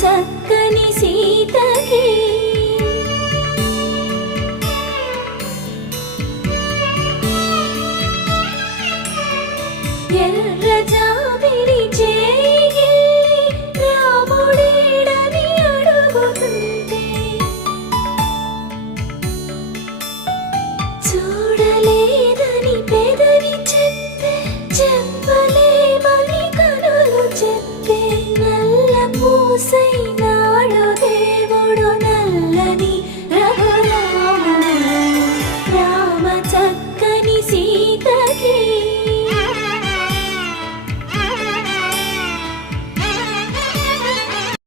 చక్కని సీతకి ఎర్ర జాబిలి చేయి రాముడేడని అడుగుతుంటే చూడలేదని పెదవి చెప్పే చెప్పలేమని కనులు చెప్పే నల్ల పూసైన